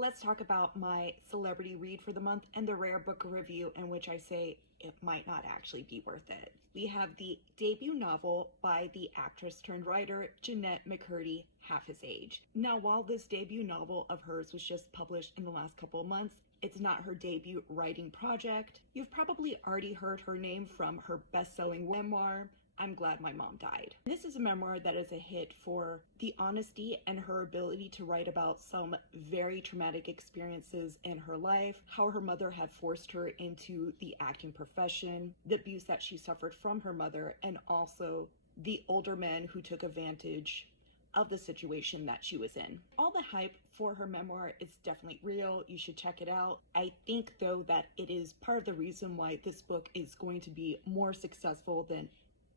let's talk about my celebrity read for the month and the rare book review in which I say it might not actually be worth it. We have the debut novel by the actress turned writer Jennette McCurdy, Half His Age. Now, while this debut novel of hers was just published in the last couple of months, it's not her debut writing project. You've probably already heard her name from her best-selling memoir, I'm Glad My Mom Died. This is a memoir that is a hit for the honesty and her ability to write about some very traumatic experiences in her life, how her mother had forced her into the acting profession, the abuse that she suffered from her mother, and also the older men who took advantage of the situation that she was in. All the hype for her memoir is definitely real. You should check it out. I think, though, that it is part of the reason why this book is going to be more successful than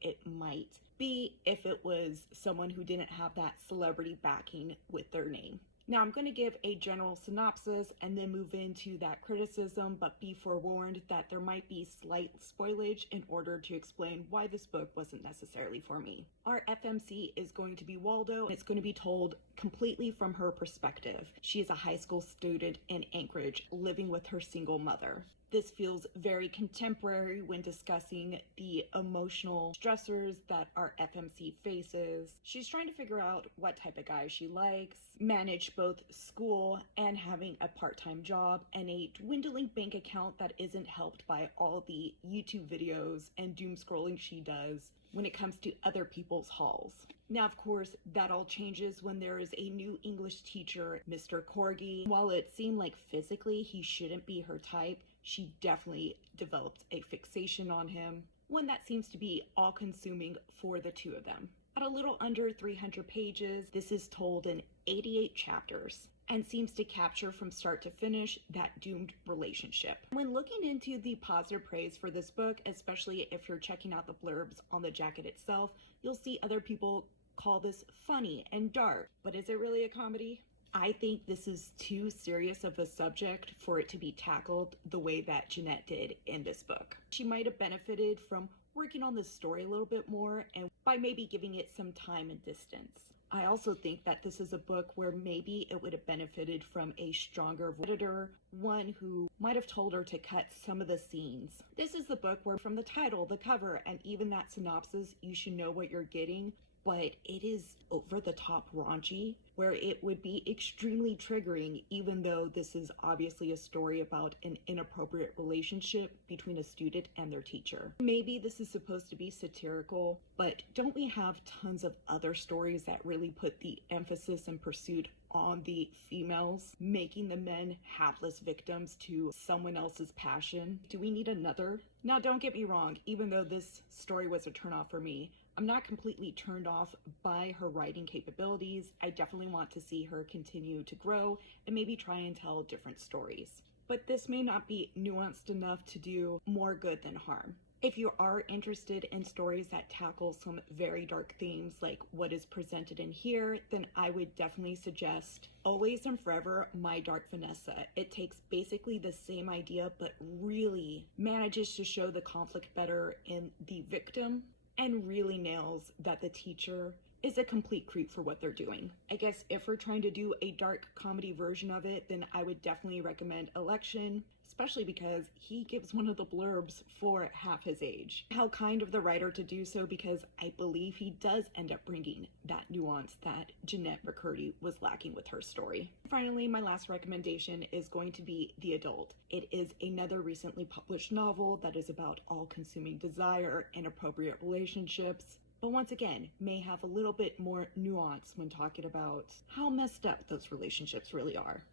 it might be if it was someone who didn't have that celebrity backing with their name. Now, I'm going to give a general synopsis and then move into that criticism, but be forewarned that there might be slight spoilage in order to explain why this book wasn't necessarily for me. Our FMC is going to be Waldo. It's going to be told completely from her perspective. She is a high school student in Anchorage living with her single mother. This feels very contemporary when discussing the emotional stressors that our FMC faces. She's trying to figure out what type of guy she likes, manage both school and having a part-time job, and a dwindling bank account that isn't helped by all the YouTube videos and doom scrolling she does when it comes to other people's hauls. Now, of course, that all changes when there is a new English teacher, Mr. Corgi. While it seemed like physically he shouldn't be her type, she definitely developed a fixation on him, one that seems to be all-consuming for the two of them. At a little under 300 pages, this is told in 88 chapters and seems to capture from start to finish that doomed relationship. When looking into the positive praise for this book, especially if you're checking out the blurbs on the jacket itself, you'll see other people call this funny and dark. But is it really a comedy? I think this is too serious of a subject for it to be tackled the way that Jennette did in this book. She might have benefited from working on the story a little bit more and by maybe giving it some time and distance. I also think that this is a book where maybe it would have benefited from a stronger editor, one who might have told her to cut some of the scenes. This is the book where from the title, the cover, and even that synopsis, you should know what you're getting. But it is over the top raunchy, where it would be extremely triggering, even though this is obviously a story about an inappropriate relationship between a student and their teacher. Maybe this is supposed to be satirical, but don't we have tons of other stories that really put the emphasis and pursuit on the females, making the men hapless victims to someone else's passion? Do we need another? Now, don't get me wrong, even though this story was a turnoff for me, I'm not completely turned off by her writing capabilities. I definitely want to see her continue to grow and maybe try and tell different stories. But this may not be nuanced enough to do more good than harm. If you are interested in stories that tackle some very dark themes like what is presented in here, then I would definitely suggest Always and Forever, My Dark Vanessa. It takes basically the same idea, but really manages to show the conflict better in the victim and really nails that the teacher is a complete creep for what they're doing. I guess if we're trying to do a dark comedy version of it, then I would definitely recommend Election, especially because he gives one of the blurbs for Half His Age. How kind of the writer to do so, because I believe he does end up bringing that nuance that Jennette McCurdy was lacking with her story. Finally, my last recommendation is going to be The Adult. It is another recently published novel that is about all-consuming desire, inappropriate relationships, but once again, may have a little bit more nuance when talking about how messed up those relationships really are.